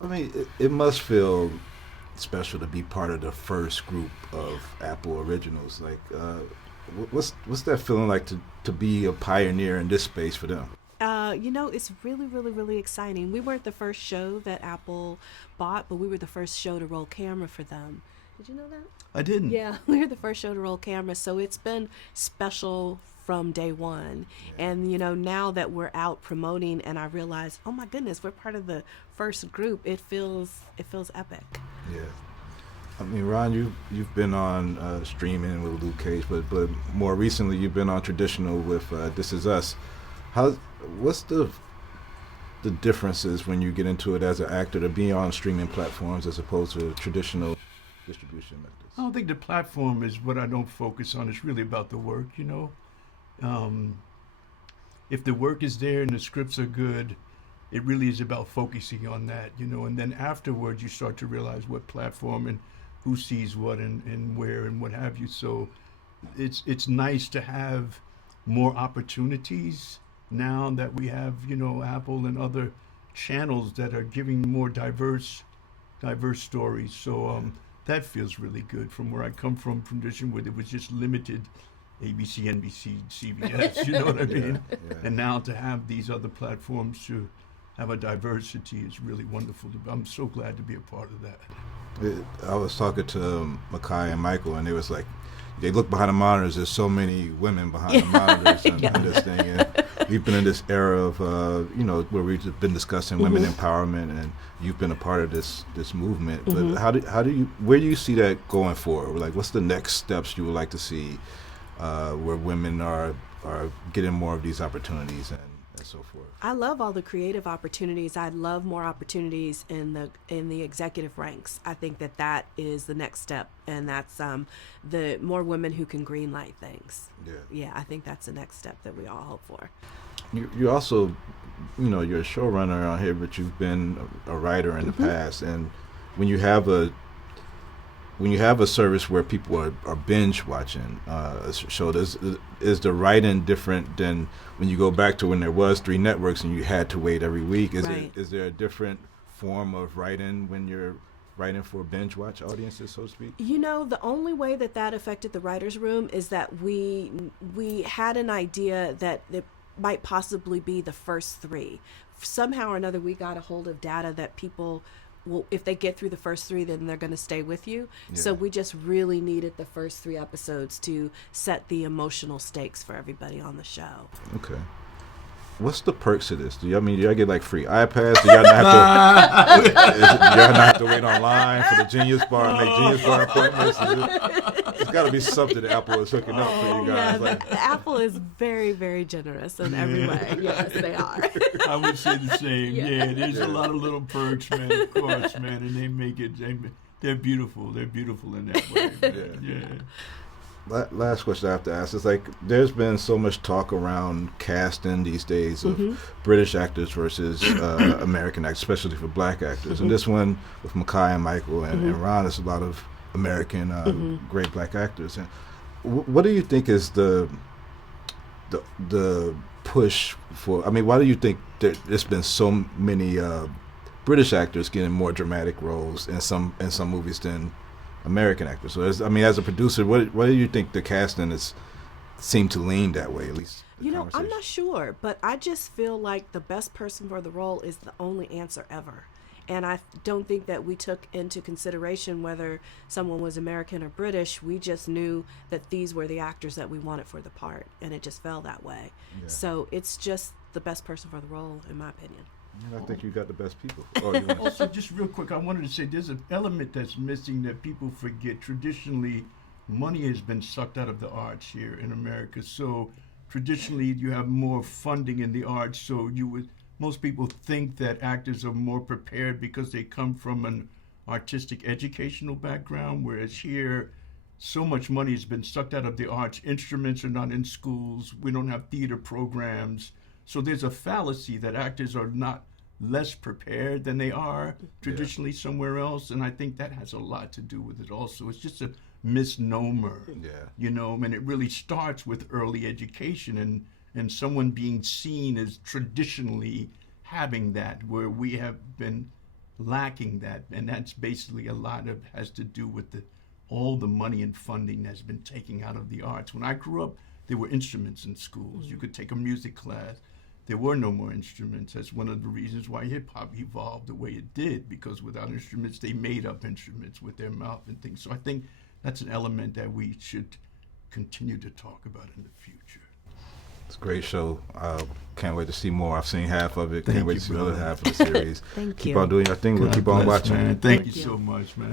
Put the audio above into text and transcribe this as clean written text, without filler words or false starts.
I mean, it must feel special to be part of the first group of Apple originals. Like, what's that feeling like to be a pioneer in this space for them? It's really, really, really exciting. We weren't the first show that Apple bought, but we were the first show to roll camera for them. Did you know that? I didn't. Yeah, we were the first show to roll camera, so it's been special from day one. And now that we're out promoting, and I realize, oh my goodness, we're part of the first group. It feels epic. Yeah. I mean, Ron, you've been on streaming with Luke Cage, but more recently you've been on traditional with This Is Us. What's the differences when you get into it as an actor to be on streaming platforms as opposed to traditional distribution methods? I don't think the platform is what I don't focus on. It's really about the work, If the work is there and the scripts are good, it really is about focusing on that, and then afterwards you start to realize what platform and who sees what and where and what have you. So it's nice to have more opportunities now that we have, Apple and other channels that are giving more diverse stories. So that feels really good from where I come from tradition where it was just limited ABC, NBC, CBS, you know what I mean? Yeah. And now to have these other platforms to have a diversity is really wonderful. I'm so glad to be a part of that. I was talking to Makai and Michael, and it was like, they look behind the monitors. There's so many women behind the monitors in this thing. And we've been in this era of, where we've been discussing women empowerment, and you've been a part of this movement. But where do you see that going forward? Like, what's the next steps you would like to see where women are getting more of these opportunities and so forth? I love all the creative opportunities. I'd love more opportunities in the executive ranks. I think that is the next step, and that's the more women who can greenlight things. Yeah, I think that's the next step that we all hope for. You also, you're a showrunner on here, but you've been a writer in the past, and when you have a service where people are binge watching a show, is the writing different than when you go back to when there was 3 networks and you had to wait every week? Is there a different form of writing when you're writing for binge watch audiences, so to speak? The only way that affected the writer's room is that we had an idea that it might possibly be the first 3. Somehow or another, we got a hold of data that people, well, if they get through the first 3, then they're going to stay with you. Yeah. So we just really needed the first 3 episodes to set the emotional stakes for everybody on the show. Okay. What's the perks of this? Do y'all get like free iPads? Do y'all not have to wait online for the Genius Bar and make Genius Bar appointments? There's got to be something that Apple is hooking up for you guys. Yeah, the Apple is very, very generous in every way. Yes, they are. I would say the same. Yeah, there's a lot of little perks, man. Of course, man, and they make it. They're beautiful. They're beautiful in that way. Yeah. Last question I have to ask is, like, there's been so much talk around casting these days of British actors versus American actors, especially for black actors. And this one with Makai and Michael and Ron, there's a lot of American great black actors. And what do you think is the push for? I mean, why do you think there's been so many British actors getting more dramatic roles in some movies than American actors? So, as a producer, what do you think the casting seemed to lean that way, at least? I'm not sure, but I just feel like the best person for the role is the only answer ever. And I don't think that we took into consideration whether someone was American or British. We just knew that these were the actors that we wanted for the part, and it just fell that way. Yeah. So it's just the best person for the role, in my opinion. I think you got the best people. Also, just real quick, I wanted to say there's an element that's missing that people forget. Traditionally, money has been sucked out of the arts here in America. So traditionally, you have more funding in the arts. So most people think that actors are more prepared because they come from an artistic educational background, whereas here, so much money has been sucked out of the arts. Instruments are not in schools. We don't have theater programs. So there's a fallacy that actors are not less prepared than they are traditionally somewhere else, and I think that has a lot to do with it also. It's just a misnomer, and it really starts with early education and someone being seen as traditionally having that, where we have been lacking that, and that's basically a lot of has to do with all the money and funding that's been taken out of the arts. When I grew up, there were instruments in schools. You could take a music class. There were no more instruments. That's one of the reasons why hip hop evolved the way it did, because without instruments, they made up instruments with their mouth and things. So I think that's an element that we should continue to talk about in the future. It's a great show. Can't wait to see more. I've seen half of it. Thank Can't wait you, to see the other brother. half of the series. Thank keep you. on doing your thing. We'll God keep on bless, watching. man. Thank you you. so much, man.